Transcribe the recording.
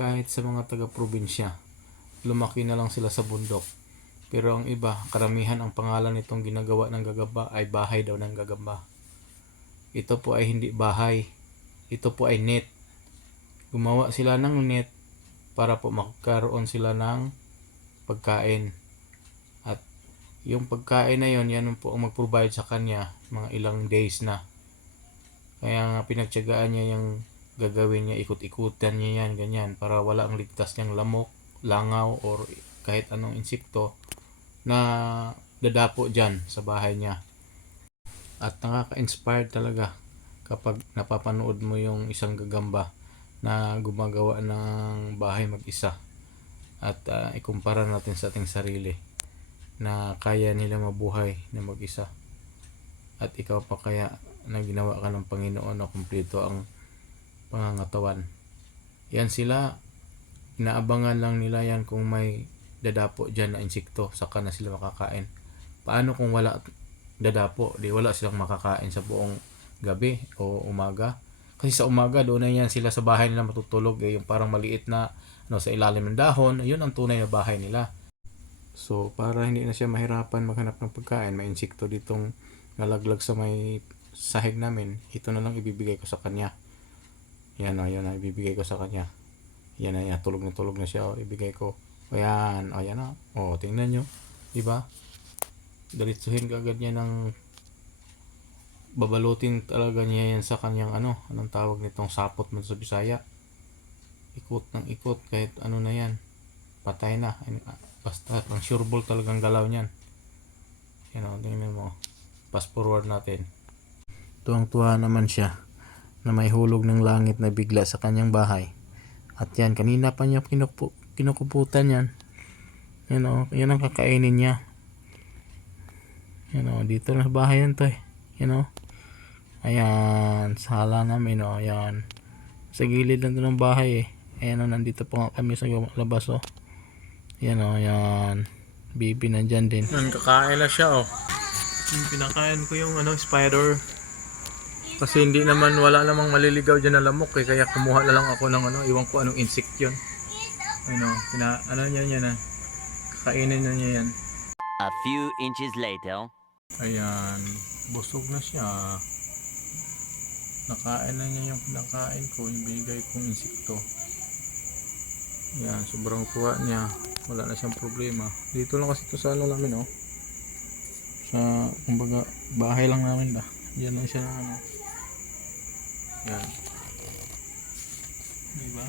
kahit sa mga taga-probinsya, lumaki na lang sila sa bundok. Pero ang iba, karamihan ang pangalan nitong ginagawa ng gagamba ay bahay daw ng gagamba. Ito po ay hindi bahay. Ito po ay net. Gumawa sila ng net para po magkaroon sila ng pagkain. At yung pagkain na yon, yan po ang mag-provide sa kanya mga ilang days na. Kaya nga pinagtiyagaan niya yung gagawin niya, ikot-ikutan niya yan, ganyan, para wala ang ligtas niyang lamok, langaw, or kahit anong insekto na dadapo dyan sa bahay niya. At nakaka-inspire talaga kapag napapanood mo yung isang gagamba na gumagawa ng bahay mag-isa. At ikumpara natin sa ating sarili na kaya nila mabuhay na mag-isa. At ikaw pa kaya na ginawa ka ng Panginoon na kumpleto ang pangangatawan. Yan sila, inaabangan lang nila yan kung may dadapo dyan na insekto, saka na sila makakain. Paano kung wala dadapo? Di wala silang makakain sa buong gabi o umaga. Kasi sa umaga, doon na yan sila sa bahay nila matutulog. Yung parang maliit na sa ilalim ng dahon, yun ang tunay na bahay nila. So, para hindi na siya mahirapan maghanap ng pagkain, may insekto ditong nalaglag sa may sahig namin, ito na lang ibibigay ko sa kanya. Yan o, ibibigay ko sa kanya. Yan na, tulog na siya. Ibigay ko. Ayan, ayan na. O, tingnan nyo. Diba? Diretsuhin ka agad niya ng babalutin talaga niya yan sa kanyang anong tawag nitong sapot mo sa Bisaya. Ikot ng ikot, kahit ano na yan. Patay na. Basta, ang sure ball talagang galaw niyan. Yan o, tingnan mo. Fast forward natin. Tuwang-tuwa naman siya na may hulog ng langit na bigla sa kanyang bahay. At yan, kanina pa niya kinukuputan yan. Yan o, yan ang kakainin niya. Yan o, dito na sa bahay yan to eh. Yan o. Ayan, sa hala namin o, ayan. Sa gilid lang ng bahay eh. Ayan o, nandito pa nga kami sa labas o. Yan o, ayan. Baby nandyan din. Yan, kakain na siya o. Pinakain ko yung spider. Kasi hindi naman, wala namang maliligaw dyan na lamok eh. Kaya kumuha na lang ako ng iwan ko anong insect yun. Niya yan. Kakainin na niya yan. A few inches later. Ayan, busog na siya. Nakain na niya yung pinakain ko, yung binigay kong insekto. Ayan, sobrang tuwa niya. Wala na siyang problema. Dito lang kasi ito sa namin sa, kumbaga, bahay lang namin ba. Diyan lang siya na yan. Diba?